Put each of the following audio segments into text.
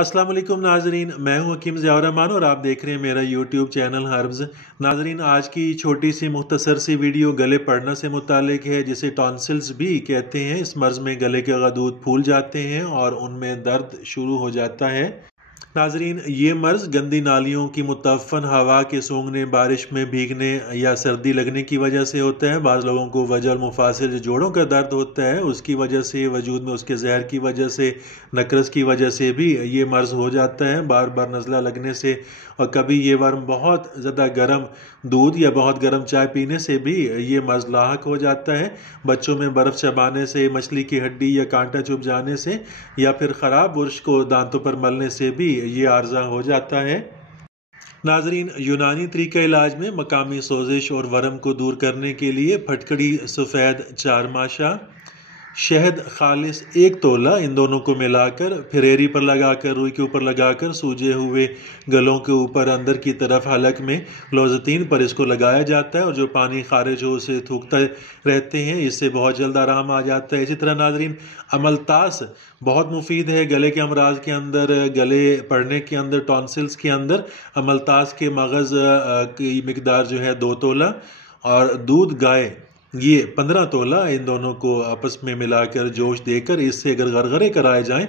अस्सलाम वालेकुम नाजरीन, मैं हूं हकीम ज़ियाउर रहमान और आप देख रहे हैं मेरा यूट्यूब चैनल हर्ब्स। नाजरीन, आज की छोटी सी मुख्तसर सी वीडियो गले पड़ने से मुतालिक है, जिसे टॉन्सिल्स भी कहते हैं। इस मर्ज़ में गले के गदूद फूल जाते हैं और उनमें दर्द शुरू हो जाता है। नाजरीन, ये मर्ज़ गंदी नालियों की मुतफ़न हवा के सूंघने, बारिश में भीगने या सर्दी लगने की वजह से होता है। बाज़ लोगों को वजह मुफासिल जोड़ों का दर्द होता है, उसकी वजह से, वजूद में उसके जहर की वजह से, नकरस की वजह से भी ये मर्ज़ हो जाता है। बार बार नज़ला लगने से और कभी ये वर्म बहुत ज़्यादा गर्म दूध या बहुत गर्म चाय पीने से भी ये मर्ज़ लाहक हो जाता है। बच्चों में बर्फ़ चबाने से, मछली की हड्डी या कांटा चुभ जाने से या फिर ख़राब बुर्श को दांतों पर मलने से भी ये आर्जा हो जाता है। नाजरीन, यूनानी तरीका इलाज में मकामी सोजिश और वरम को दूर करने के लिए फटकड़ी, सफ़ेद चारमाशा, शहद खालिस 1 तोला, इन दोनों को मिलाकर फिरेरी पर लगाकर, रुई के ऊपर लगाकर, सूजे हुए गलों के ऊपर अंदर की तरफ हलक में लोज़तीन पर इसको लगाया जाता है और जो पानी खारिज हो उसे थूकते रहते हैं। इससे बहुत जल्द आराम आ जाता है। इसी तरह नाजरीन, अमलतास बहुत मुफीद है गले के अमराज के अंदर, गले पड़ने के अंदर, टॉन्सिल्स के अंदर। अमलतास के मगज़ की मिकदार जो है 2 तोला और दूध गाय ये 15 तोला, इन दोनों को आपस में मिलाकर जोश देकर इससे अगर गरगरे कराए जाएं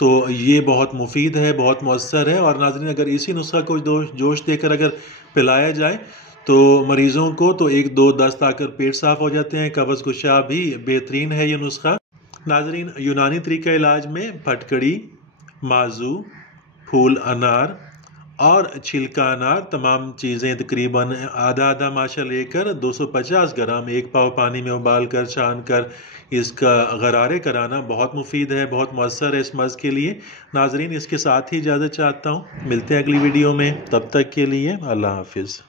तो ये बहुत मुफीद है, बहुत मौसर है। और नाज़रीन, अगर इसी नुस्खा को जोश देकर अगर पिलाया जाए तो मरीज़ों को तो 1-2 दस्त आकर पेट साफ़ हो जाते हैं। कब्ज़ कुशा भी बेहतरीन है ये नुस्खा। नाज़रीन, यूनानी तरीका इलाज में फटकड़ी, माजू, फूल अनार और छिलका अनार, तमाम चीज़ें तकरीबन आधा माशा लेकर 250 ग्राम 1 पाव पानी में उबाल कर, छान कर इसका गरारे कराना बहुत मुफीद है, बहुत मौसर है इस मर्ज़ के लिए। नाजरीन, इसके साथ ही इजाज़त चाहता हूँ। मिलते हैं अगली वीडियो में, तब तक के लिए अल्लाह हाफिज़।